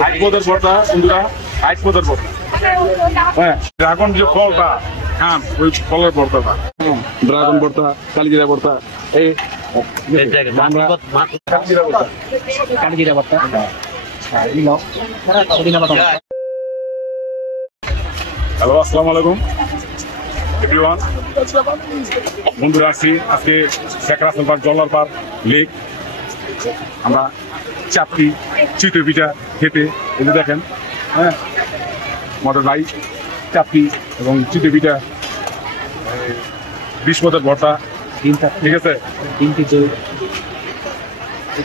আইপদের ভর্তা বন্ধুরা, আইপদের ভর্তা। হ্যাঁ, ড্রাগন যে ফলটা খান ওই ফলের ভর্তাটা। ড্রাগন ভর্তা, কালিজিরা ভর্তা, এই কালিজিরা ভর্তা। হ্যালো, আসসালামু আলাইকুম এভরিওয়ান। বন্ধুরা আসছি আজকে শেখ রাসেল পার্ক, জলার পার্ক, লেক। আমরা চাপটি চিতই পিঠা খেতে এনে দেখেন। হ্যাঁ, আমাদের ভাই চাপটি এবং চিতই পিঠা, 20 পদের ভর্তা, ঠিক আছে।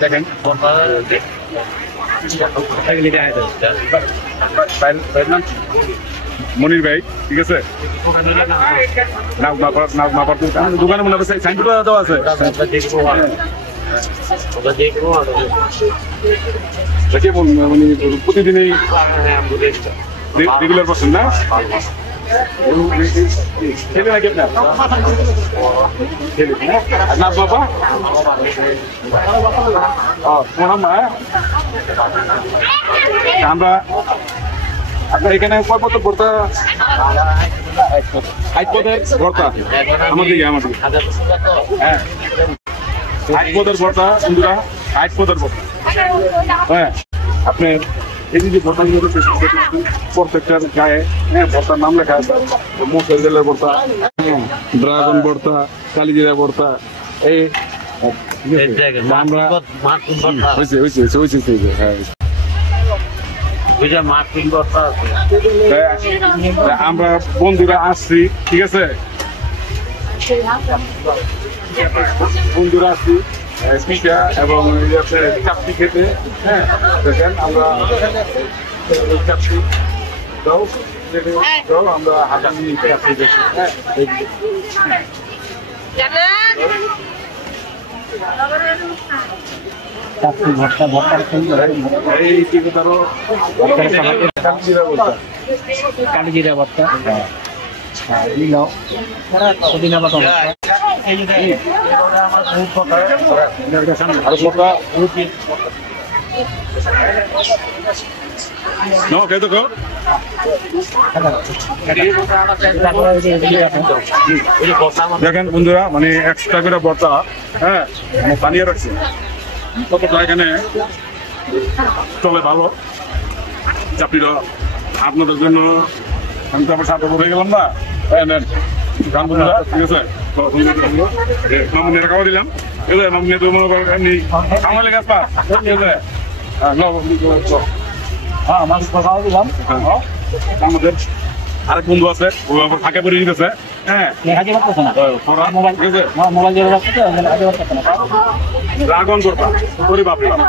দেখেন মনির ভাই, ঠিক আছে। দোকানে মনে হয় সাইনবোর্ড দেওয়া আছে। প্রতিদিনই রেগুলার পাচ্ছেন না? ছেলে নাকি আপনার? আপনার বাবা? আমরা আপনার এখানে কয় পদের ভর্তা? 8 পদের ভর্তা আমাদের হ্যাঁ, 8 পদের ভর্তা বন্ধুরা, 8 পদের ভর্তা। হ্যাঁ, আপনার এই যে ভর্তাগুলো প্রত্যেকটার গায়ে ভর্তার নাম লেখা আছে। মসুর ডালের ভর্তা, ড্রাগন ভর্তা, কালিজিরা ভর্তা, এই আমরা বন্ধুরা আসছি, ঠিক আছে। বন্ধুরা আসছি পিঠা এবং চাপটি খেতে। হ্যাঁ, দেখেন আমরা চাপটি আমরা হাতা নিয়ে চাপটি দেখি। কালিজিরা ভর্তা, পুদিনা পাতা দেখেন বন্ধুরা, মানে এক্সট্রা করে ভর্তা। হ্যাঁ, বানিয়ে রাখছে কতটা এখানে চলে ভালো চাপড়িটা আপনাদের জন্য। আমি তো আবার সাথে হয়ে গেলাম না, গান বন্ধুরা, ঠিক আছে। মামুনিরা খাওয়া দিলাম, মামুনিয়া তো মনে করেন আমাদের গাছ পা, ঠিক আছে। হ্যাঁ, মাছ খাওয়া দিলাম। আমাদের আরেক বন্ধু আছে, ও আবার ফাঁকে পড়ে দিতেছে। হ্যাঁ, ড্রাগন ভর্তা, ওরে বাপ রে বাপ।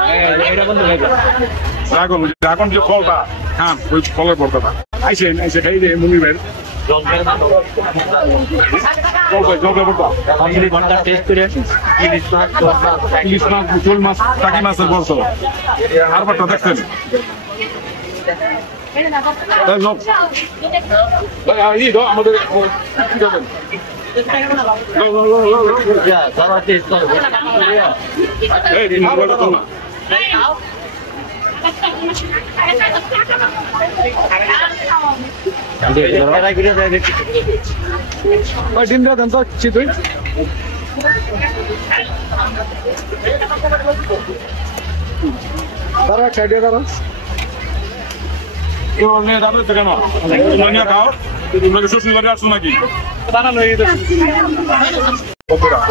ড্রাগন যে ফলটা খান ওই ফলের ভর্তাটা। আইসেন খাই যে মুনির ভাই জলপাই ভর্তা, ইলিশ মাছ, শোল মাছ, টাকি মাছের ভর্তা। আর ভর্তা দেখছেন? আমাদের ডিমটা দেন তো চিতই। দাঁড়া, সাইডে দাঁড়া। কেন খাও? শ্বশুরবাড়ি আসছো নাকি?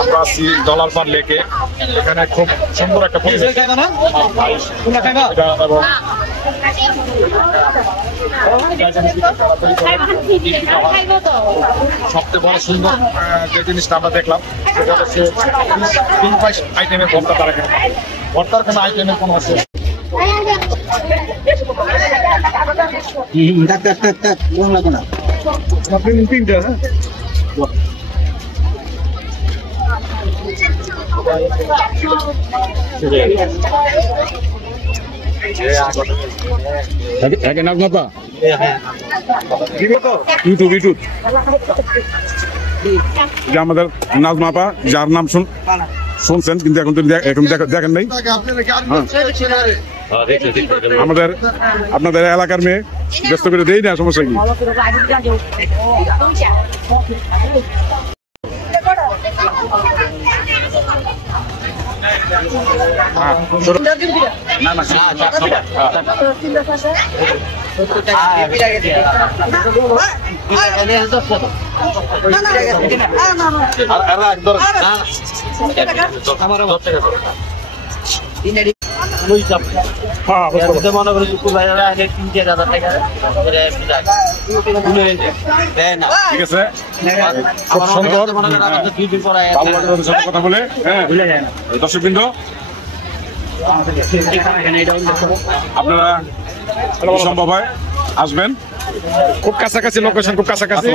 আমরা আসছি ডলার পার লেকে। এখানে খুব সুন্দর একটা সবচেয়ে বড় সুন্দর যে জিনিসটা আমরা দেখলাম সেটা হচ্ছে 3 আইটেমের ভর্তা। তারা ভর্তার কোনো আইটেমের কোনো আছে আমাদের নাজমাপা, যার নাম শুন শুনছেন কিন্তু এখন দেখেন নাই। আমাদের আপনাদের এলাকার মেয়ে ব্যস্ত করে দেই না, সমস্যা কি? মনে করি ঠিক আছে, খুব সুন্দর কথা বলে। হ্যাঁ দর্শকবৃন্দ, আপনারা সম্ভব হয় আসবেন, খুব কাছাকাছি লোকেশন, খুব কাছাকাছি।